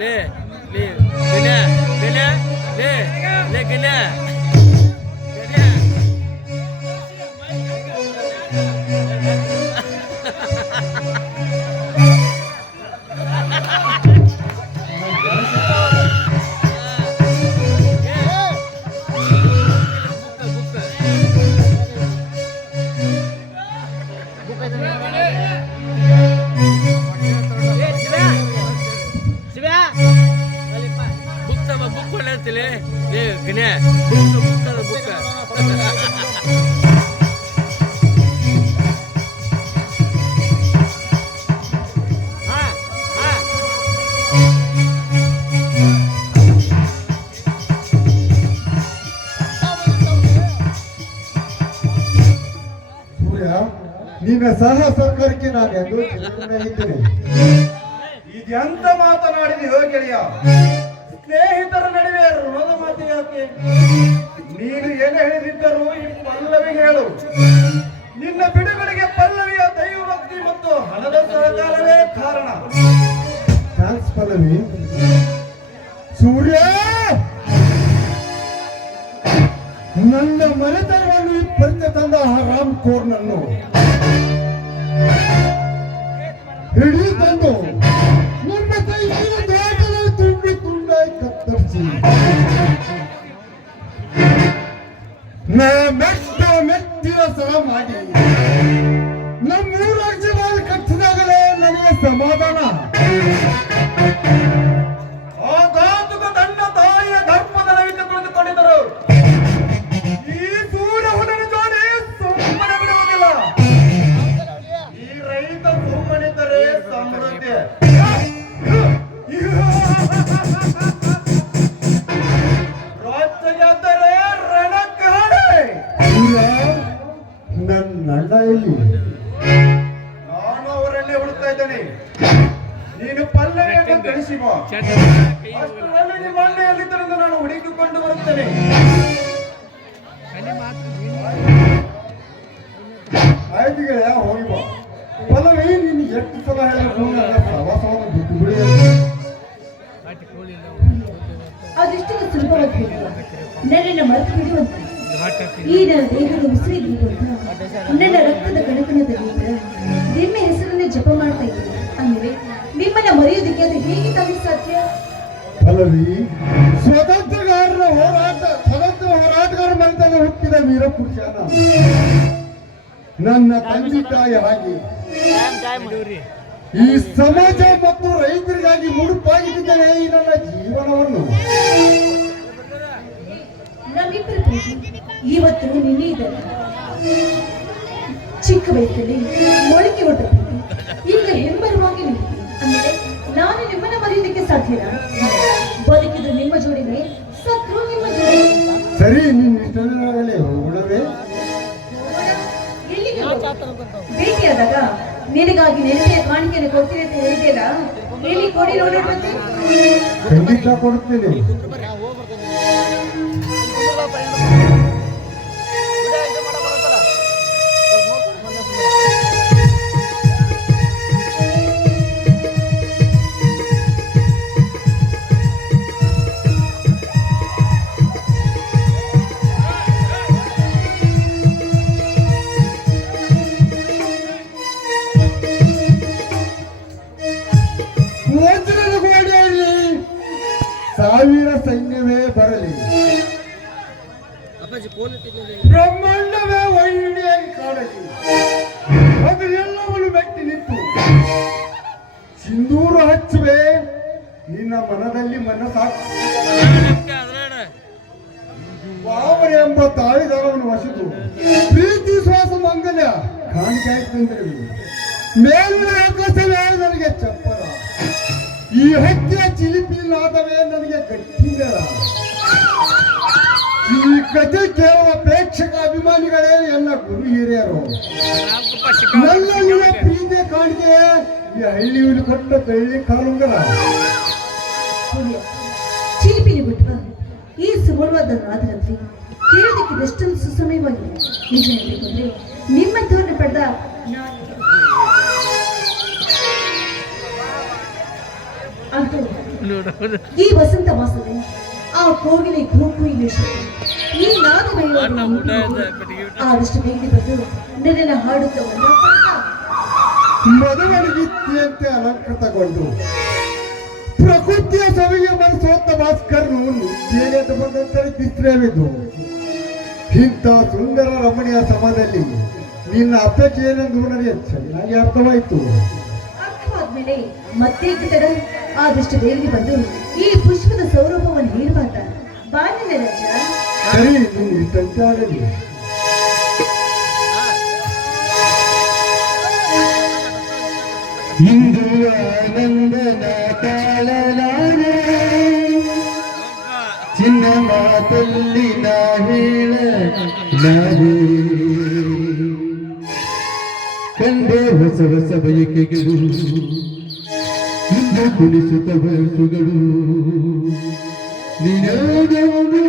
ले ले गण्या गण्या ले ले गण्या गण्या बुक ನಿನ್ನ ಸಹ ಸರ್ಕಾರಕ್ಕೆ ನಾನು ಎಂದು ಇದ್ದೇನೆ. ಇದೆಂತ ಮಾತನಾಡಿದೆಯೋ ಗೆಳೆಯ? ಸ್ನೇಹಿತರ ನಡುವೆ ಋಣದ ಮಾತು ಯಾಕೆ? ನೀನು ಏನು ಹೇಳಿದ್ದರೂ ಈ ಪಲ್ಲವಿಗೆ ಹೇಳು. ನಿನ್ನ ಬಿಡುಗಡೆಗೆ ಪಲ್ಲವಿಯ ದೈವಭಕ್ತಿ ಮತ್ತು ಹಣದ ಸಹಕಾರವೇ ಕಾರಣ. ಥ್ಯಾಂಕ್ಸ್ ಪಲ್ಲವಿ. ಸೂರ್ಯ, ನನ್ನ ಮನೆತನವನ್ನು ಪರಿಚಯ ತಂದ ಹರಾಮ್ ಕೋರ್ನನ್ನು ಹಿಡಿದು ತಂದು ನನ್ನ ಕೈಯಲ್ಲಿ ದಾಟಲು ತುಂಬಿ ತುಂಡಾಗಿ ಕತ್ತರಿಸಿ ಮೆಟ್ಟಿನ ಸಹ ಮಾಡಿ ನಮ್ಮೂರ ಜೀವನ ಕಟ್ಟಿದಾಗಲೇ ನನಗೆ ಸಮಾಧಾನ. ಆ ಘಾತುಕ ತನ್ನ ತಾಯಿಯ ಧರ್ಮದ ನೈತ ಕುಳಿತುಕೊಂಡಿದ್ದರು. ಈ ಸೂರ್ಯ ಹುಡುಗ ಜೋಡಿ ಸುಮ್ಮನೆ ಬಿಡುವುದಿಲ್ಲ. ಈ ರೈತ ಸುಮ್ಮನಿದ್ದರೆ ಸಮೃದ್ಧಿ. ರಾಜ್ಯ ಗೆದ್ದರೆ ರಣಕಾಡೆ. ನನ್ನ ಅಣ್ಣ ಎಲ್ಲಿ? ನಾನು ಅವರನ್ನೇ ಹುಡುಕ್ತಾ ಇದ್ದೇನೆ. ನೀನು ಪಲ್ಲವಿಯನ್ನು ಕಳಿಸಿ ಬಾ. ಅಷ್ಟರಲ್ಲಿ ನಿಮ್ಮ ಅಣ್ಣ ಎಲ್ಲಿದ್ದರಿಂದ ನಾನು ಹುಡುಕಿಕೊಂಡು ಬರುತ್ತೇನೆ. ಆಯ್ತು ಗೆಳೆಯ, ಹೋಗಿ ಬಾ. ಪಲ್ಲವಿ, ನೀನು ಎಷ್ಟು ಸಲ ಹೇಳಬೇಕು ನನ್ನ ಪ್ರವಾಸವನ್ನು ಬಿಟ್ಟು ಬಿಡಿ. ಅದೆಷ್ಟು ಸುಲಭವಾಗಿ ನನ್ನನ್ನು ಮರೆತು ಬಿಡುವಂತ ಈ ನನ್ನ ದೇಹದ ಉಸಿರಿಗಿರುವಂತ ನನ್ನ ರಕ್ತದ ಕಣಕಣದಲ್ಲಿ ನಿಮ್ಮ ಹೆಸರನ್ನೇ ಜಪ ಮಾಡ್ತಾ ಇದ್ದೀನಿ ಅಂದ್ರೆ ನಿಮ್ಮನ್ನ ಮರೆಯೋದಕ್ಕೆ ಅದು ಹೇಗೆ ತಾನೇ ಸಾಧ್ಯ? ಪಲ್ಲವಿ, ಸ್ವತಂತ್ರ ಹೋರಾಟಗಾರ ಮನೆತನ ಹುಟ್ಟಿದ ವೀರಪುರುಷ ನಾನು. ನನ್ನ ತಂದೆ ತಾಯಿ ಹಾಗೆ ಈ ಸಮಾಜ ಮತ್ತು ರೈತರಿಗಾಗಿ ಮುಡುಪಾಗಿಟ್ಟಿದ್ದೇನೆ ಈ ನನ್ನ ಜೀವನವನ್ನು. ನಮ್ಮಿಬ್ಬರ ಪ್ರೀತಿ ಇವತ್ತು ನಿನ್ನೆ ಇದ್ದಾರೆ. ಚಿಕ್ಕ ವಯಸ್ಸಲ್ಲಿ ಮೊಳಕೆ ಹೊಟ್ಟ ಪ್ರೀತಿ ಈಗ ಹೆಮ್ಮರವಾಗಿ ನಿಂತಿದೆ ಅಂದ್ರೆ ನಾನು ನಿಮ್ಮನ್ನ ಮರೆಯೋದಕ್ಕೆ ಸಾಧ್ಯನಾ? ಬದುಕಿದ್ರು ನಿಮ್ಮ ಜೋಡಿನೇ, ಸತ್ರು ನಿಮ್ಮ ಜೋಡಿ. ಸರಿ, ನಿನ್ನ ಇಷ್ಟವಾಗಲೇ ಹೋಗುಣವೇ? ಎಲ್ಲಿಗೆ ಭೇಟಿಯಾದಾಗ ನಿನಗಾಗಿ ನೆನಪಿನ ಕಾಣಿಕೆಯನ್ನು ಕೊಡ್ತೀನಿ ಅಂತ ಹೇಳಿದೆಯಲ್ಲ, ಎಲ್ಲಿ ಕೊಡಿ ನೋಡಿ ಮತ್ತೆ. ಖಂಡಿತ ಕೊಡುತ್ತೇನೆ. ಸಾವಿರ ಸೈನ್ಯವೇ ಬರಲಿ, ಬ್ರಹ್ಮಾಂಡವೇ ವೈಣಿಯಾಗಿ ಕಾಣಲಿ, ಅದನ್ನೆಲ್ಲವನ್ನು ಮೆಟ್ಟಿ ನಿಂತು ಸಿಂಧೂರು ಹಚ್ಚುವೆ ನಿನ್ನ ಮನದಲ್ಲಿ ಮನಸ್ಸಾಕ್ಷಿ. ಬಾವರ ಎಂಬ ತಾಳಿದಾರವನ್ನು ವಸಿದು ಪ್ರೀತಿ ಶ್ವಾಸ ಮಂಗಲ್ಯ ಕಾಣಿಕೆ ಆಯ್ತಂದ್ರೆ ಮೇಲಿನ ಆಕಾಶವೇ ನನಗೆ ಚಪ್ಪಲ, ಈ ಹಕ್ಕಿಯ ಚಿಲಿಪಿನಾದವೇ ನನಗೆ ಗಟ್ಟಿಗಳ. ಈ ಕಥೆ ಕೇಳುವ ಪ್ರೇಕ್ಷಕ ಅಭಿಮಾನಿಗಳೇ ಎಲ್ಲ ಗುರು ಹಿರಿಯರು. ನನ್ನ ಪ್ರೀತಿಯ ಕಾಣಿಕೆ ಈ ಹಳ್ಳಿಯಲ್ಲಿ ಕೊಟ್ಟ ಬೆಳ್ಳಿ ಕಾಲುಂಗರ. ಚಿಲಿಪಿಲಿ ಬಿಟ್ಟ ಈ ಸುಮರವಾದ ರಾತ್ರಿ ಕೇಳೋದಕ್ಕೆ ಎಷ್ಟೊಂದು ಸುಸಮಯವಾಗಿದೆ. ನಿಜ ಹೇಳ್ಬೇಕಂದ್ರೆ ನಿಮ್ಮಂತವ್ರನ್ನ ಪಡೆದ ನಾನು ಈ ವಸಂತ ಮಾಸದಲ್ಲಿ ಆ ಕೋಗಿಲೆ ಘೋಕುಯಿನ ಶಬ್ದ, ಈ ನಾದ ಆದಷ್ಟು ಬೇಗನೆ ಬಂದು ನನ್ನನ್ನು ಹಾಡುತ್ತ ಮದುವೆಗಿತ್ತಿಯಂತೆ ಅಲಂಕೃತಗೊಂಡು ಪ್ರಕೃತಿಯ ಸವಿಗೆ ಮನಸೋತ್ತ ಭಾಸ್ಕರನು ನಿತ್ಯೇನೆಂದು ಬಂದಂತರಿ ತಿಸ್ರೇವಿದ್ದು ಇಂಥ ಸುಂದರ ರಮಣೀಯ ಸಮಯದಲ್ಲಿ ನಿನ್ನ ಅಪೇಕ್ಷೆ ಏನೆಂದು ನನಗೆ ಚೆನ್ನಾಗಿ ಅರ್ಥವಾಯಿತು. ಅರ್ಥವಾದ್ಮೇಲೆ ಮತ್ತೆ ತಡ ಆದಷ್ಟು ಬೇಗನೆ ಬಂದು ಈ ಪುಷ್ಪದ ಸೌರಭವನ್ನು ಹೇಳುವಾಗ ಬಾಲಿನ ರಾಜ. ಸರಿ, ನೀನು ಇಷ್ಟಂತೆ ಆಗಲಿ. ಇಂದು ಆನಂದನ ತಾಳಲಾರೆ ಚಿನ್ನ ಮಾತಲ್ಲಿ ನಾ ಹೇಳಲಾರೆ ಕಂಡೆ ಹೊಸ ಹೊಸ ಬಯಕೆಗಳು ಇಂದು ಕುಣಿಸುತ್ತ ಬಯಸುಗಳು ನಿನಗೌದು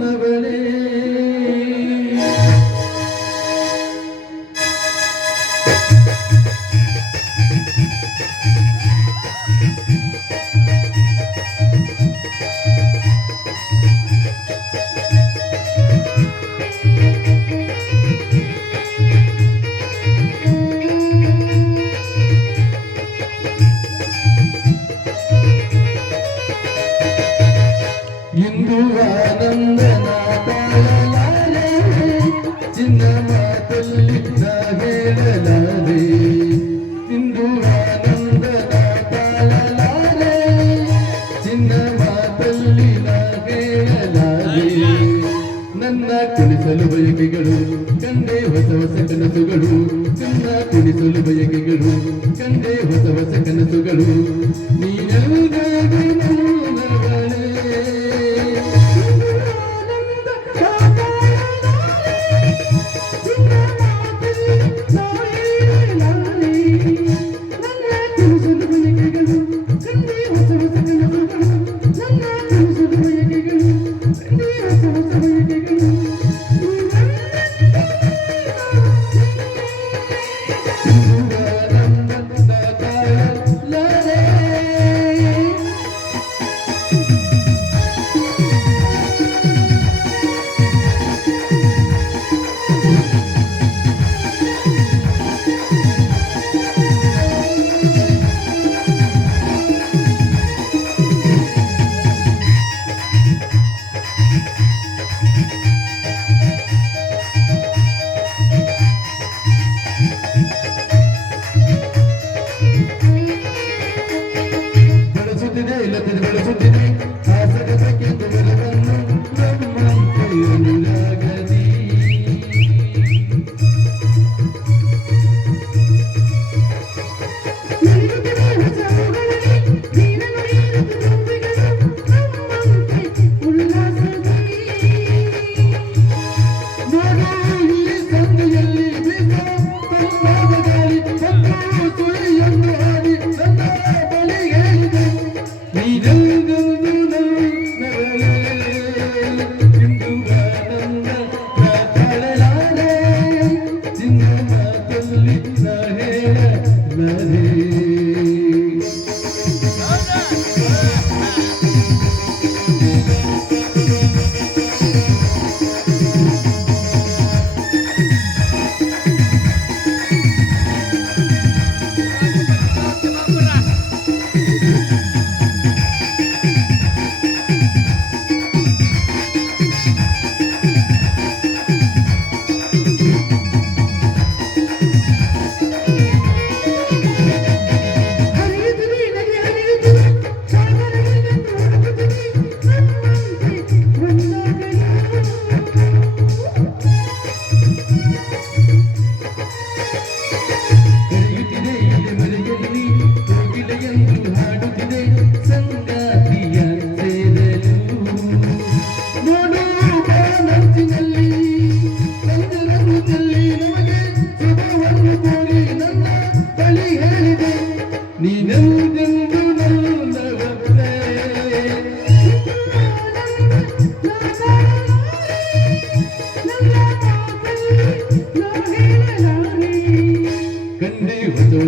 ನವಳೇ. ಇಂದು ಆನಂದನ ತಾಳಲಾರೆ ಚಿನ್ನ ಮಾತಲ್ಲಿ ನಾ ಹೇಳಲಾರೆ ಇಂದು ಆನಂದನ ತಾಳಲಾರೆ ಚಿನ್ನ ಮಾತಲ್ಲಿ ನಾ ಹೇಳಲಾರೆ ನನ್ನ ಕುಣಿಸಲು ಬಯಕೆಗಳು ಕಂಡೆ ಹೊಸ ಹೊಸ ಕನಸುಗಳು ನನ್ನ ಕುಣಿಸಲು ಬಯಕೆಗಳು ಕಂಡೆ ಹೊಸ ಹೊಸ ಕನಸುಗಳು ನೀನೆಲ್ಲರೂ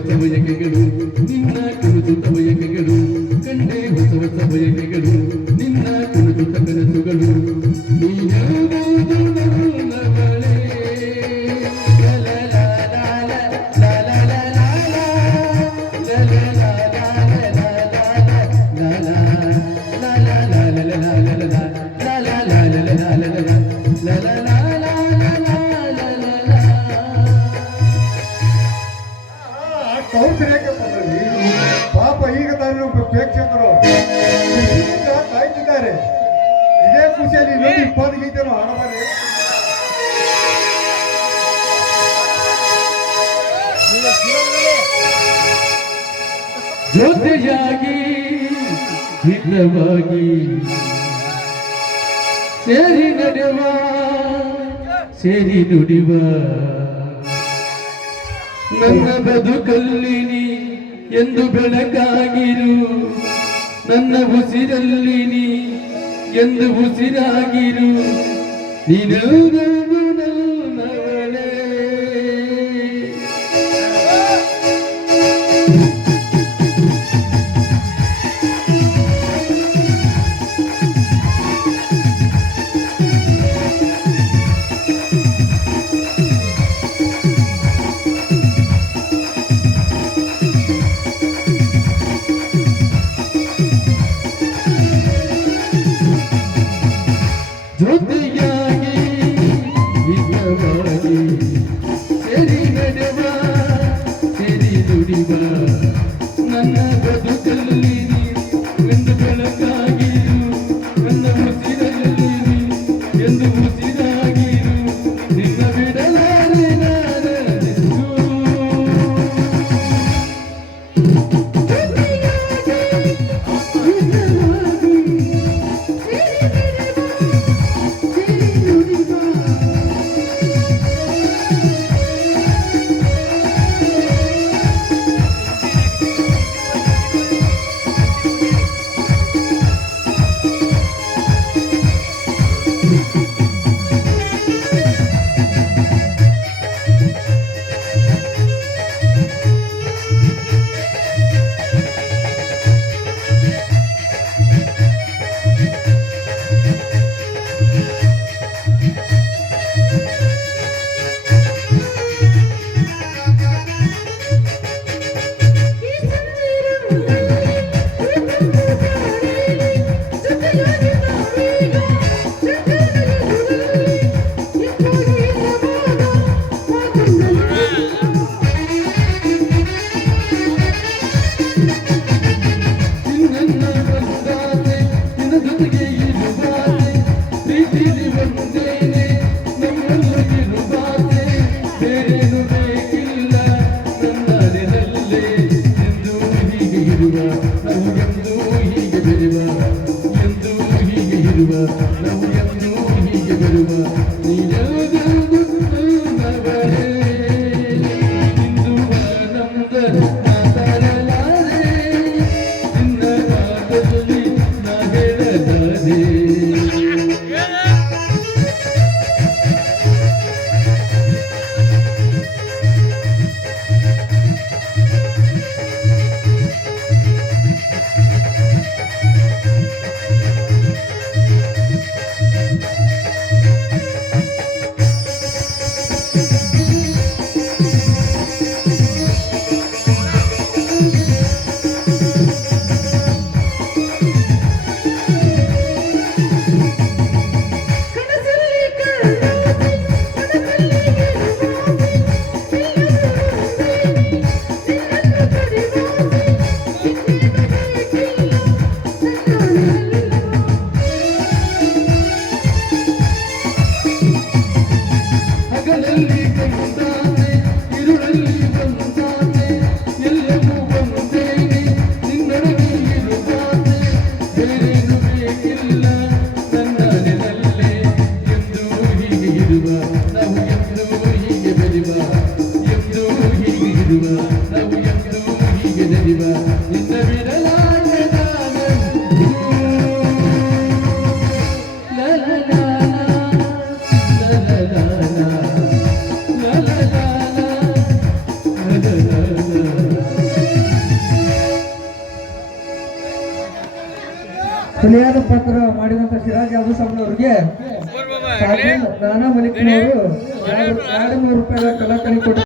ಹೊಸ ಬಯಕೆಗಳು ನಿನ್ನ ಕುರಿತ ಬಯಕೆಗಳು ಕಂಡೆ ಹೊಸ ಹೊಸ ಬಯಕೆಗಳು ನಿನ್ನ ಕುರಿತ ಕನಸುಗಳು ನೀನಾಗುವುದು ನನ್ನವಳೇ. ಕೌಸರ್ಯಕ್ಕೆ ಪಲ್ಲವಿ ಪಾಪ ಈಗ ತಾನೇ ಒಬ್ಬ ಪ್ರೇಕ್ಷಕರು ಖುಷಿಯಿಂದ ಕಾಯ್ತಿದ್ದಾರೆ. ಇದೇ ಖುಷಿಯಲ್ಲಿ ಇನ್ನೊಂದು 20 ಗೀತೆಯನ್ನು ಹಾಡಬಾರೆ. ಜೊತೆಯಾಗಿ ಹಿತವಾಗಿ ಸೇರಿ ನಡೆವ ಸೇರಿ ನುಡಿವ ನನ್ನ ಬದುಕಲ್ಲಿನಿ ಎಂದು ಬೆಳಕಾಗಿರು ನನ್ನ ಉಸಿರಲ್ಲಿನಿ ಎಂದು ಉಸಿರಾಗಿರು ನೀನು ನನ್ನವಳೇ. ಜೊತೆಯಾಗಿ ಹಿತವಾಗಿ ಸೇರಿ ನಡೆವ ಸೇರಿ ದುಡಿವ ನನ್ನ ಬದುಕಲ್ಲಿ ಎಂದು ಬೆಳಕಾಗಿರು ನನ್ನ ಉಸಿರಲ್ಲಿ ಎಂದು ಉಸಿರಾಗಿರು ನಿನ್ನ ಬಿಡಲಾರೆ ನಾನೆಂದು. la la la ಸುಲಿಯಾದ ಪತ್ರ ಮಾಡಿದಂತ ಸಿರಾಜ್ ಯಾದವ್ ಸಾಬ್ನವ್ರಿಗೆ ನಾನಾ ಮಲಿಕ್ನವರು 200 ರೂಪಾಯಿಗಳ ಕಲಾಕಣಿ ಕೊಟ್ಟು